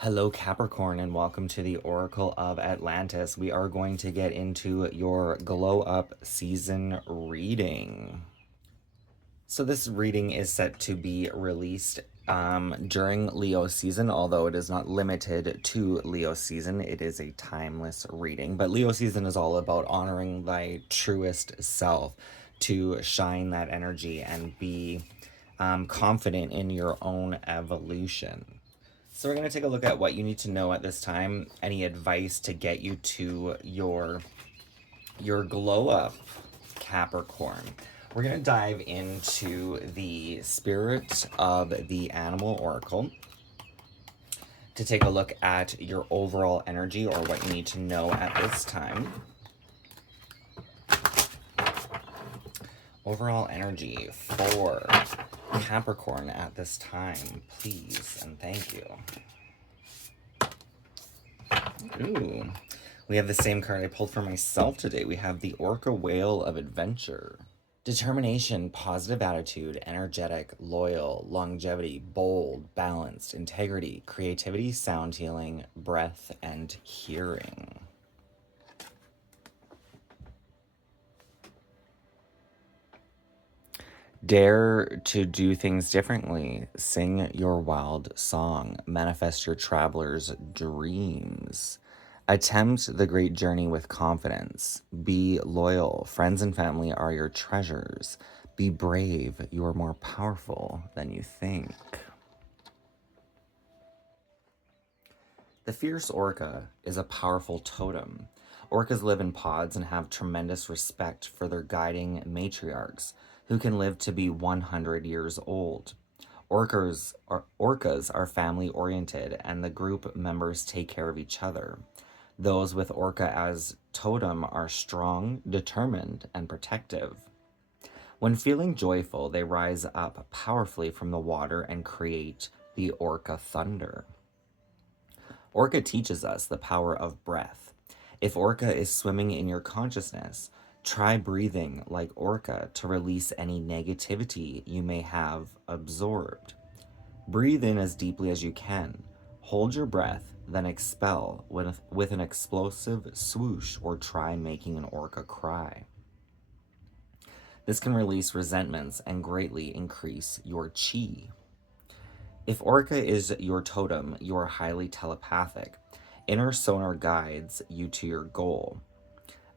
Hello, Capricorn, and welcome to the Oracle of Atlantis. We are going to get into your glow up season reading. So, this reading is set to be released during Leo season, although it is not limited to Leo season. It is a timeless reading. But Leo season is all about honoring thy truest self, to shine that energy and be confident in your own evolution. So we're going to take a look at what you need to know at this time, any advice to get you to your glow up, Capricorn. We're going to dive into the spirit of the animal oracle to take a look at your overall energy or what you need to know at this time. Overall energy for Capricorn at this time, please and thank you. Ooh, we have the same card I pulled for myself today. We have the Orca Whale of Adventure. Determination, positive attitude, energetic, loyal, longevity, bold, balanced, integrity, creativity, sound healing, breath, and hearing. Dare to do things differently. Sing your wild song. Manifest your traveler's dreams. Attempt the great journey with confidence. Be loyal. Friends and family are your treasures. Be brave. You are more powerful than you think. The fierce orca is a powerful totem. Orcas live in pods and have tremendous respect for their guiding matriarchs, who can live to be 100 years old. Orcas are family oriented, and the group members take care of each other. Those with orca as totem are strong, determined, and protective. When feeling joyful, they rise up powerfully from the water and create the orca thunder. Orca teaches us the power of breath. If orca is swimming in your consciousness, try breathing like orca to release any negativity you may have absorbed. Breathe in as deeply as you can. Hold your breath, then expel with an explosive swoosh, or try making an orca cry. This can release resentments and greatly increase your chi. If orca is your totem, you are highly telepathic. Inner sonar guides you to your goal.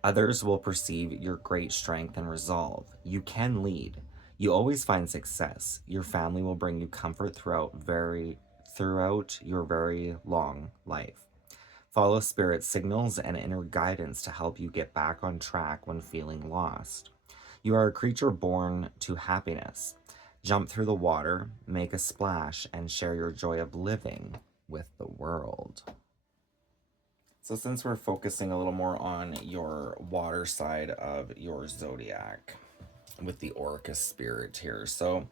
Others will perceive your great strength and resolve. You can lead. You always find success. Your family will bring you comfort throughout your very long life. Follow spirit signals and inner guidance to help you get back on track when feeling lost. You are a creature born to happiness. Jump through the water, make a splash, and share your joy of living with the world. So since we're focusing a little more on your water side of your zodiac with the orca spirit here, so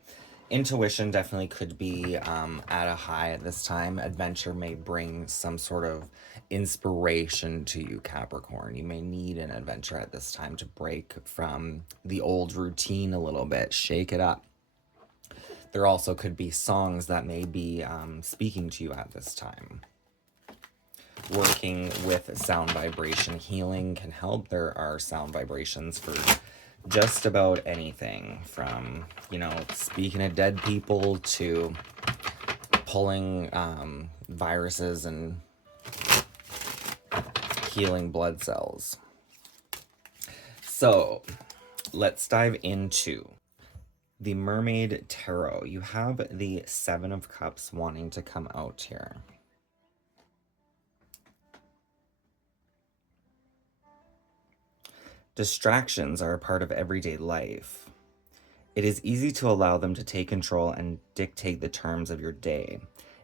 intuition definitely could be at a high at this time. Adventure may bring some sort of inspiration to you, Capricorn. You may need an adventure at this time to break from the old routine a little bit, shake it up. There also could be songs that may be speaking to you at this time. Working with sound vibration healing can help. There are sound vibrations for just about anything from, speaking to dead people to pulling viruses and healing blood cells. So let's dive into the Mermaid Tarot. You have the Seven of Cups wanting to come out here. Distractions are a part of everyday life. It is easy to allow them to take control and dictate the terms of your day.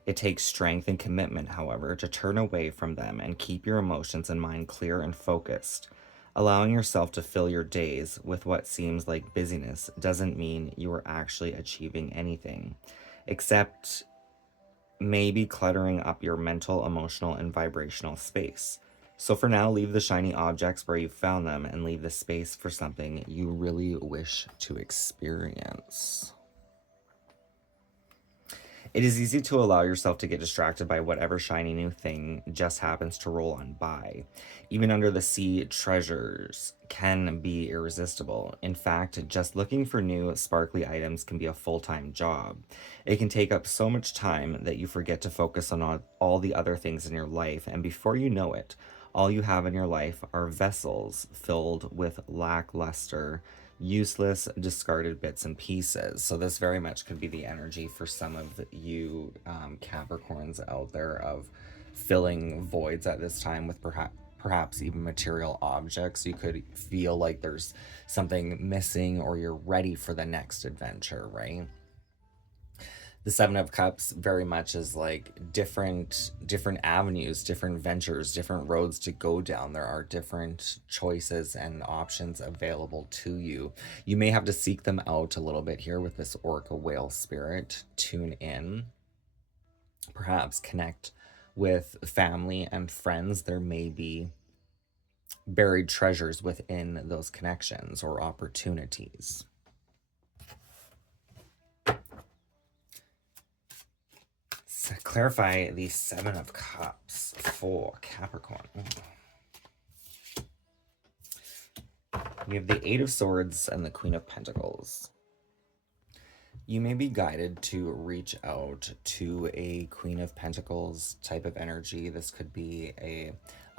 It takes strength and commitment, however, to turn away from them and keep your emotions and mind clear and focused. Allowing yourself to fill your days with what seems like busyness doesn't mean you are actually achieving anything, except maybe cluttering up your mental, emotional, and vibrational space. So for now, leave the shiny objects where you found them and leave the space for something you really wish to experience. It is easy to allow yourself to get distracted by whatever shiny new thing just happens to roll on by. Even under the sea, treasures can be irresistible. In fact, just looking for new, sparkly items can be a full time job. It can take up so much time that you forget to focus on all the other things in your life, and before you know it, all you have in your life are vessels filled with lackluster, useless, discarded bits and pieces. So, this very much could be the energy for some of you Capricorns out there of filling voids at this time with perhaps even material objects. You could feel like there's something missing or you're ready for the next adventure, right? The Seven of Cups very much is like different avenues, different ventures, different roads to go down. There are different choices and options available to you. You may have to seek them out a little bit here with this Orca whale spirit. Tune in, perhaps connect with family and friends. There may be buried treasures within those connections or opportunities. So clarify the Seven of Cups for Capricorn. We have the Eight of Swords and the Queen of Pentacles. You may be guided to reach out to a Queen of Pentacles type of energy. This could be a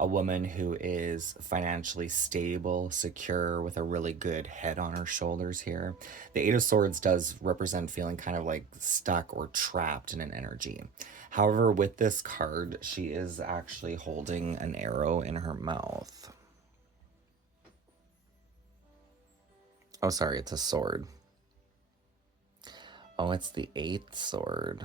woman who is financially stable, secure, with a really good head on her shoulders here. The Eight of Swords does represent feeling kind of like stuck or trapped in an energy. However, with this card, she is actually holding an arrow in her mouth. Oh, sorry, it's a sword. Oh, it's the eighth sword.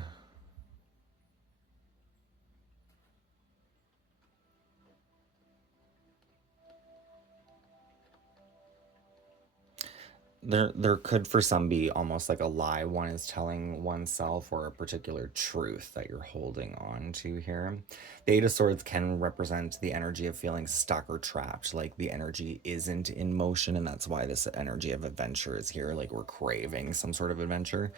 There could for some be almost like a lie one is telling oneself or a particular truth that you're holding on to here. The Eight of Swords can represent the energy of feeling stuck or trapped, like the energy isn't in motion, and that's why this energy of adventure is here, like we're craving some sort of adventure.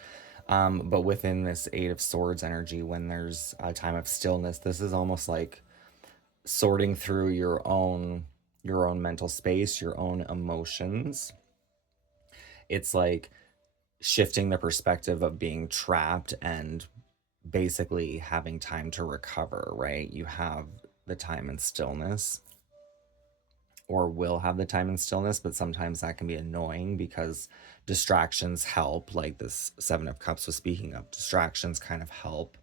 But within this Eight of Swords energy, when there's a time of stillness, this is almost like sorting through your own mental space, your own emotions. It's like shifting the perspective of being trapped and basically having time to recover, right? You have the time and stillness, or will have the time and stillness, but sometimes that can be annoying because distractions help, like this Seven of Cups was speaking of. Distractions kind of help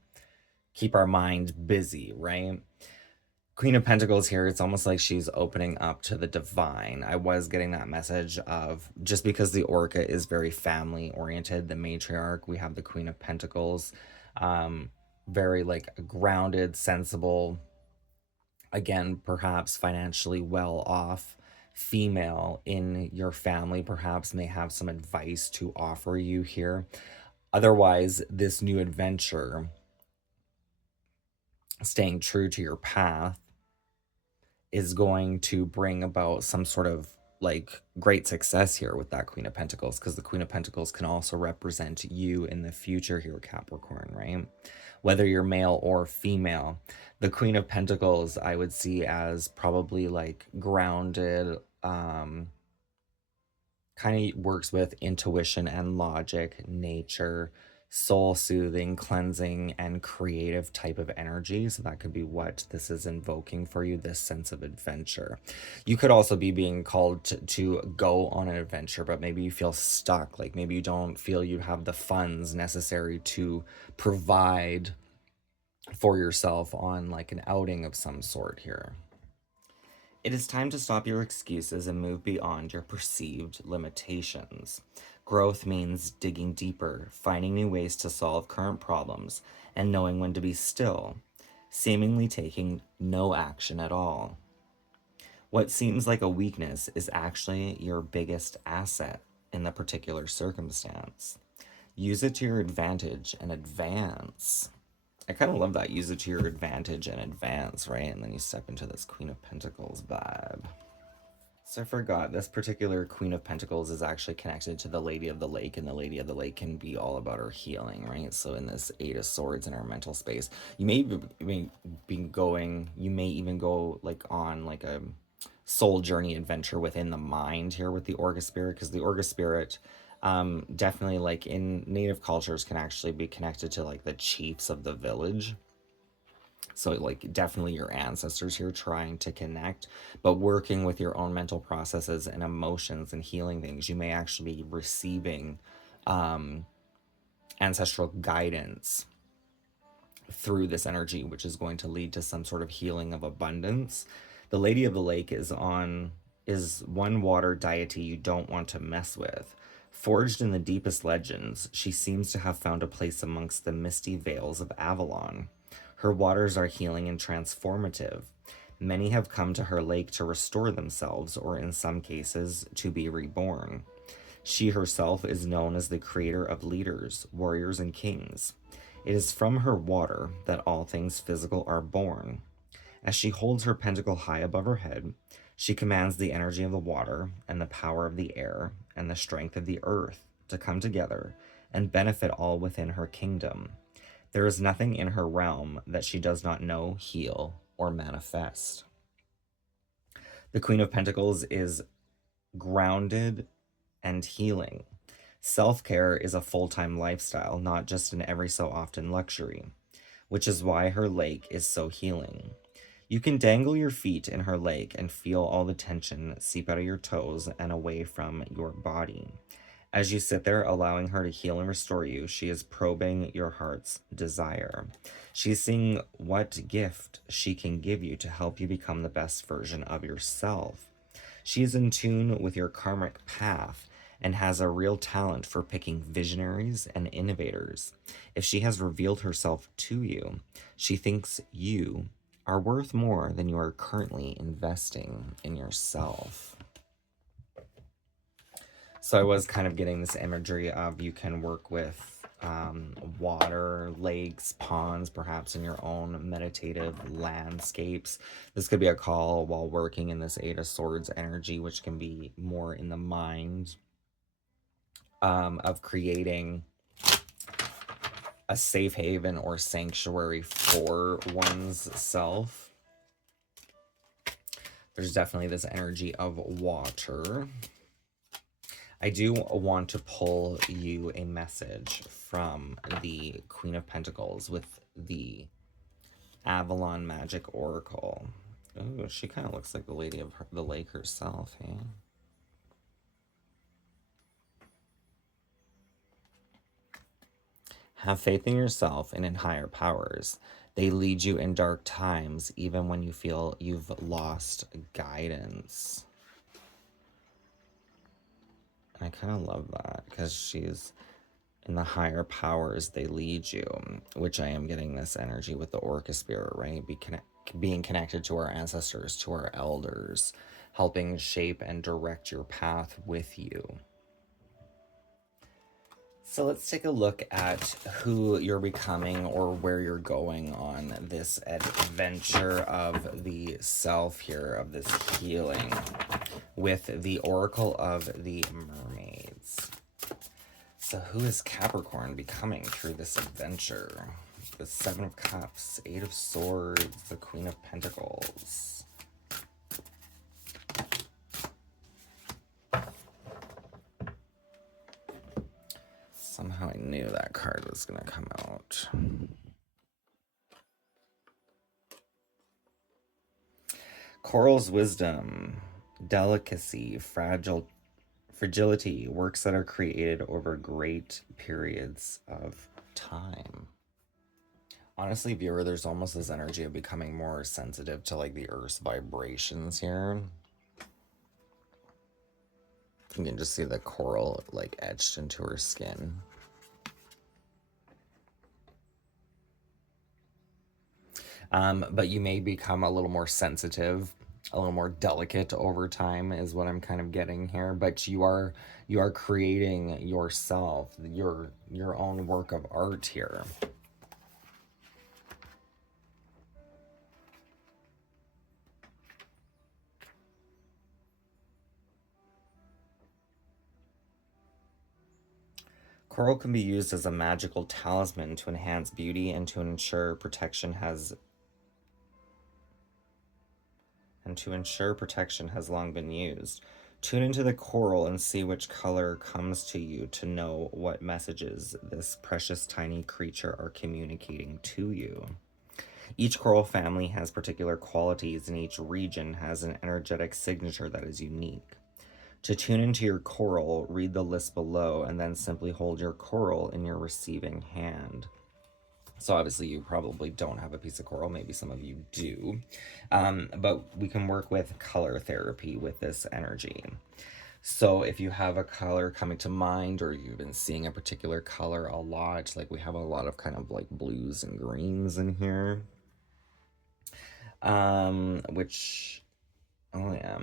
keep our mind busy, right? Queen of Pentacles here, it's almost like she's opening up to the divine. I was getting that message of, just because the Orca is very family oriented, the matriarch, we have the Queen of Pentacles, very like grounded, sensible, again, perhaps financially well off female in your family, perhaps may have some advice to offer you here. Otherwise, this new adventure, staying true to your path, is going to bring about some sort of like great success here with that Queen of Pentacles, because the Queen of Pentacles can also represent you in the future here, Capricorn, right? Whether you're male or female, the Queen of Pentacles I would see as probably like grounded, kind of works with intuition and logic, nature, soul soothing, cleansing, and creative type of energy. So that could be what this is invoking for you, this sense of adventure. You could also be being called to go on an adventure, but maybe you feel stuck. Like maybe you don't feel you have the funds necessary to provide for yourself on like an outing of some sort here. It is time to stop your excuses and move beyond your perceived limitations. Growth means digging deeper, finding new ways to solve current problems, and knowing when to be still, seemingly taking no action at all. What seems like a weakness is actually your biggest asset in the particular circumstance. Use it to your advantage and advance. I kind of love that. Use it to your advantage and advance, right? And then you step into this Queen of Pentacles vibe. So I forgot, this particular Queen of Pentacles is actually connected to the Lady of the Lake, and the Lady of the Lake can be all about her healing, right? So in this Eight of Swords in our mental space, you you may even go like on like a soul journey adventure within the mind here with the Orca Spirit, because the Orca Spirit definitely like in native cultures can actually be connected to like the chiefs of the village. So like definitely your ancestors here trying to connect, but working with your own mental processes and emotions and healing things. You may actually be receiving um, ancestral guidance through this energy, which is going to lead to some sort of healing of abundance. The Lady of the Lake is one water deity you don't want to mess with. Forged in the deepest legends, she seems to have found a place amongst the misty vales of Avalon. Her waters are healing and transformative. Many have come to her lake to restore themselves, or in some cases, to be reborn. She herself is known as the creator of leaders, warriors, and kings. It is from her water that all things physical are born. As she holds her pentacle high above her head, she commands the energy of the water and the power of the air and the strength of the earth to come together and benefit all within her kingdom. There is nothing in her realm that she does not know, heal, or manifest. The Queen of Pentacles is grounded and healing. Self-care is a full-time lifestyle, not just an every so often luxury, which is why her lake is so healing. You can dangle your feet in her lake and feel all the tension seep out of your toes and away from your body. As you sit there allowing her to heal and restore you, she is probing your heart's desire. She's seeing what gift she can give you to help you become the best version of yourself. She is in tune with your karmic path and has a real talent for picking visionaries and innovators. If she has revealed herself to you, she thinks you are worth more than you are currently investing in yourself. So I was kind of getting this imagery of you can work with water, lakes, ponds, perhaps in your own meditative landscapes. This could be a call while working in this Eight of Swords energy, which can be more in the mind of creating a safe haven or sanctuary for one's self. There's definitely this energy of water. I do want to pull you a message from the Queen of Pentacles with the Avalon Magic Oracle. Oh, she kind of looks like the Lady of the Lake herself, hey? Have faith in yourself and in higher powers. They lead you in dark times, even when you feel you've lost guidance. I kind of love that because she's in the higher powers, they lead you, which I am getting this energy with the Orca Spirit, right? Being connected to our ancestors, to our elders, helping shape and direct your path with you. So let's take a look at who you're becoming or where you're going on this adventure of the self here, of this healing, with the Oracle of the Mermaids. So who is Capricorn becoming through this adventure? The Seven of Cups, Eight of Swords, the Queen of Pentacles. Somehow I knew that card was going to come out. Coral's wisdom, delicacy, fragility, works that are created over great periods of time. Honestly, viewer, there's almost this energy of becoming more sensitive to like the Earth's vibrations here. You can just see the coral like etched into her skin. But you may become a little more sensitive, a little more delicate over time is what I'm kind of getting here. But you are creating yourself, your own work of art here. Coral can be used as a magical talisman to enhance beauty and to ensure protection has long been used. Tune into the coral and see which color comes to you to know what messages this precious tiny creature are communicating to you. Each coral family has particular qualities, and each region has an energetic signature that is unique. To tune into your coral, read the list below and then simply hold your coral in your receiving hand. So obviously you probably don't have a piece of coral, maybe some of you do, but we can work with color therapy with this energy. So if you have a color coming to mind, or you've been seeing a particular color a lot, like we have a lot of kind of like blues and greens in here, which, oh yeah.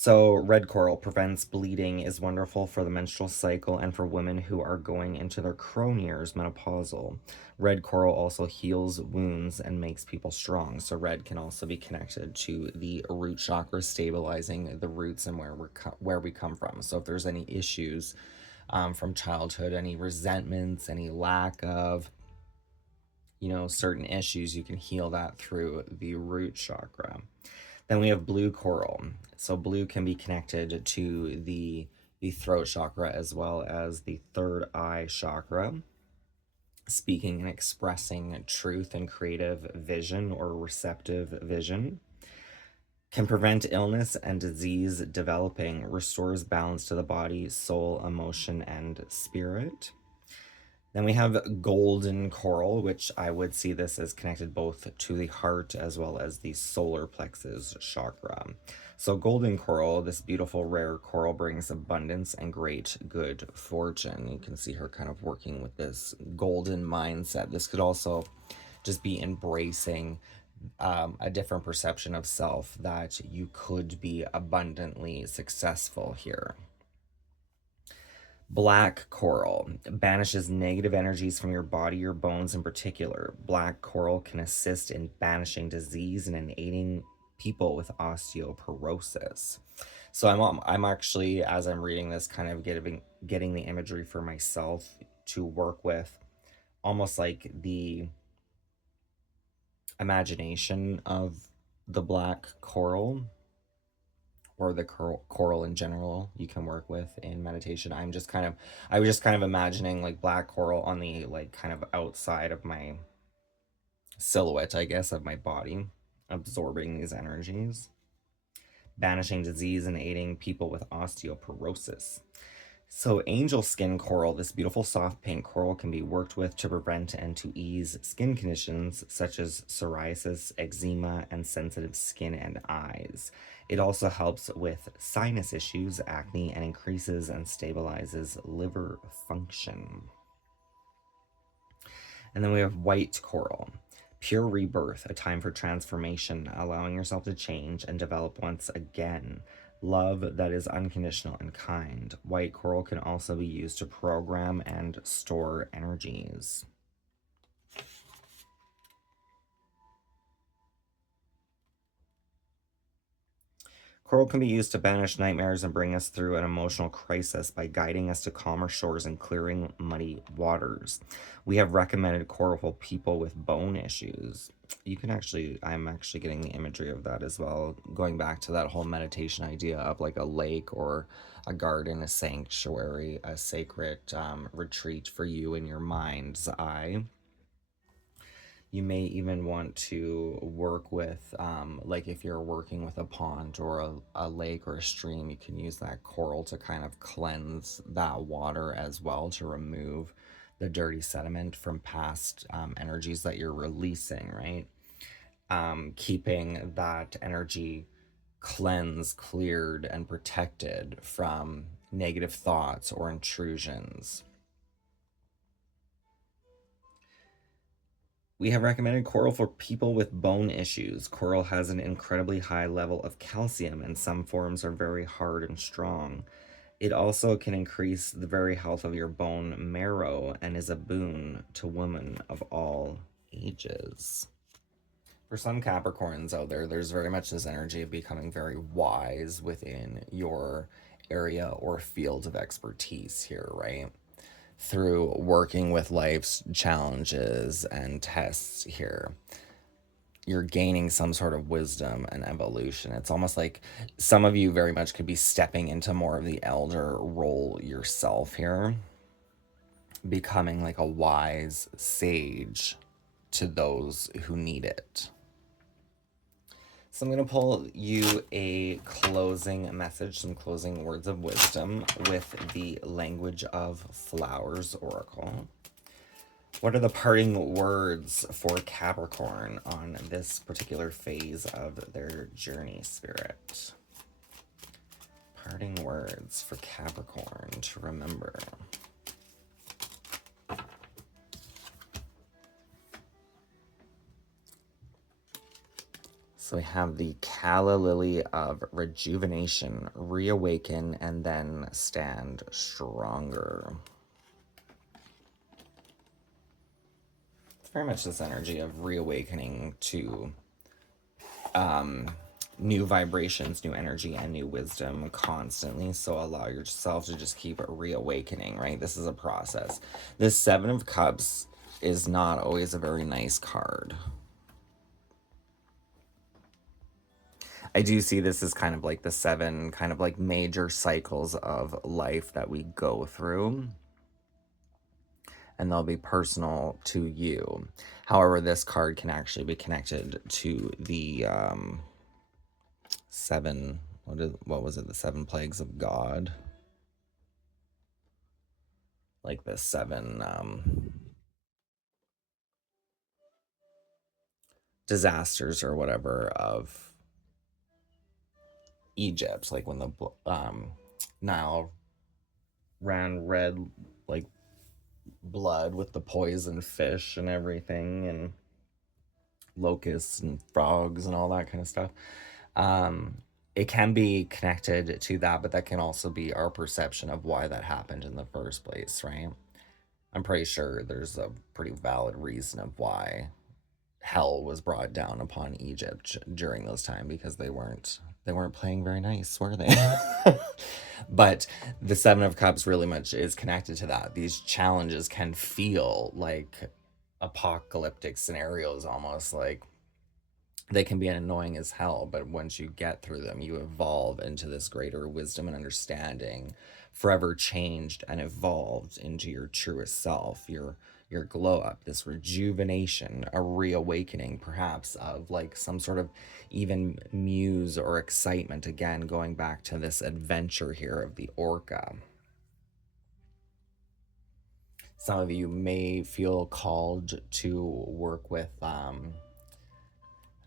So, red coral prevents bleeding, is wonderful for the menstrual cycle and for women who are going into their crone years, menopausal. Red coral also heals wounds and makes people strong. So, red can also be connected to the root chakra, stabilizing the roots and where we come from. So, if there's any issues from childhood, any resentments, any lack of certain issues, you can heal that through the root chakra. Then we have blue coral. So blue can be connected to the throat chakra as well as the third eye chakra, speaking and expressing truth and creative vision or receptive vision. Can prevent illness and disease developing, restores balance to the body, soul, emotion, and spirit. Then we have golden coral, which I would see this as connected both to the heart as well as the solar plexus chakra. So golden coral, this beautiful rare coral, brings abundance and great good fortune. You can see her kind of working with this golden mindset. This could also just be embracing a different perception of self, that you could be abundantly successful here. Black coral banishes negative energies from your body, your bones in particular. Black coral can assist in banishing disease and in aiding people with osteoporosis. So I'm actually, as I'm reading this, kind of getting the imagery for myself to work with, almost like the imagination of the black coral, or the coral in general, you can work with in meditation. I was just kind of imagining like black coral on the like kind of outside of my silhouette, I guess, of my body, absorbing these energies, banishing disease and aiding people with osteoporosis. So angel skin coral, this beautiful soft pink coral, can be worked with to prevent and to ease skin conditions such as psoriasis, eczema, and sensitive skin and eyes. It also helps with sinus issues, acne, and increases and stabilizes liver function. And then we have white coral. Pure rebirth, a time for transformation, allowing yourself to change and develop once again. Love that is unconditional and kind. White coral can also be used to program and store energies. Coral can be used to banish nightmares and bring us through an emotional crisis by guiding us to calmer shores and clearing muddy waters. We have recommended coral for people with bone issues. I'm actually getting the imagery of that as well, going back to that whole meditation idea of like a lake or a garden, a sanctuary, a sacred retreat for you in your mind's eye. You may even want to work with, like if you're working with a pond or a lake or a stream, you can use that coral to kind of cleanse that water as well, to remove the dirty sediment from past energies that you're releasing, right? Keeping that energy cleansed, cleared, and protected from negative thoughts or intrusions. We have recommended coral for people with bone issues. Coral has an incredibly high level of calcium, and some forms are very hard and strong. It also can increase the very health of your bone marrow and is a boon to women of all ages. For some Capricorns out there, there's very much this energy of becoming very wise within your area or field of expertise here, right? through working with life's challenges and tests here. You're gaining some sort of wisdom and evolution. It's almost like some of you very much could be stepping into more of the elder role yourself here, becoming like a wise sage to those who need it. So I'm going to pull you a closing message, some closing words of wisdom with the Language of Flowers Oracle. What are the parting words for Capricorn on this particular phase of their journey, Spirit? Parting words for Capricorn to remember. So we have the Calla Lily of rejuvenation, reawaken, and then stand stronger. It's very much this energy of reawakening to new vibrations, new energy, and new wisdom constantly. So allow yourself to just keep reawakening, right? This is a process. This Seven of Cups is not always a very nice card. I do see this as kind of like the 7 kind of like major cycles of life that we go through, and they'll be personal to you. However, this card can actually be connected to the 7, what was it, the 7 plagues of God, like the 7 disasters or whatever of Egypt, like when the Nile ran red like blood with the poison fish and everything, and locusts and frogs and all that kind of stuff. It can be connected to that, but that can also be our perception of why that happened in the first place, right? I'm pretty sure there's a pretty valid reason of why hell was brought down upon Egypt during those time, because they weren't playing very nice, were they? But the 7 of Cups really much is connected to that. These challenges can feel like apocalyptic scenarios, almost like they can be annoying as hell, but once you get through them, you evolve into this greater wisdom and understanding, forever changed and evolved into your truest self, your glow up, this rejuvenation, a reawakening perhaps of like some sort of even muse or excitement, again going back to this adventure here of the orca. Some of you may feel called to work with I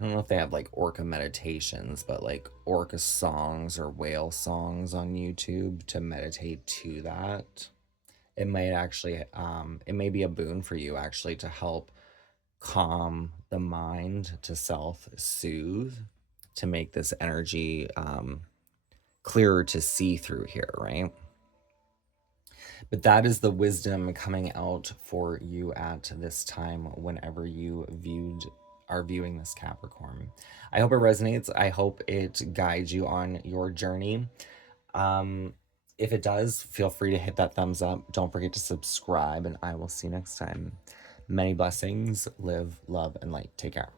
don't know if they have like orca meditations, but like orca songs or whale songs on YouTube to meditate to that. It might actually, it may be a boon for you actually to help calm the mind, to self-soothe, to make this energy clearer to see through here, right? But that is the wisdom coming out for you at this time whenever you are viewing this, Capricorn. I hope it resonates. I hope it guides you on your journey. If it does, feel free to hit that thumbs up. Don't forget to subscribe, and I will see you next time. Many blessings. Live, love, and light. Take care.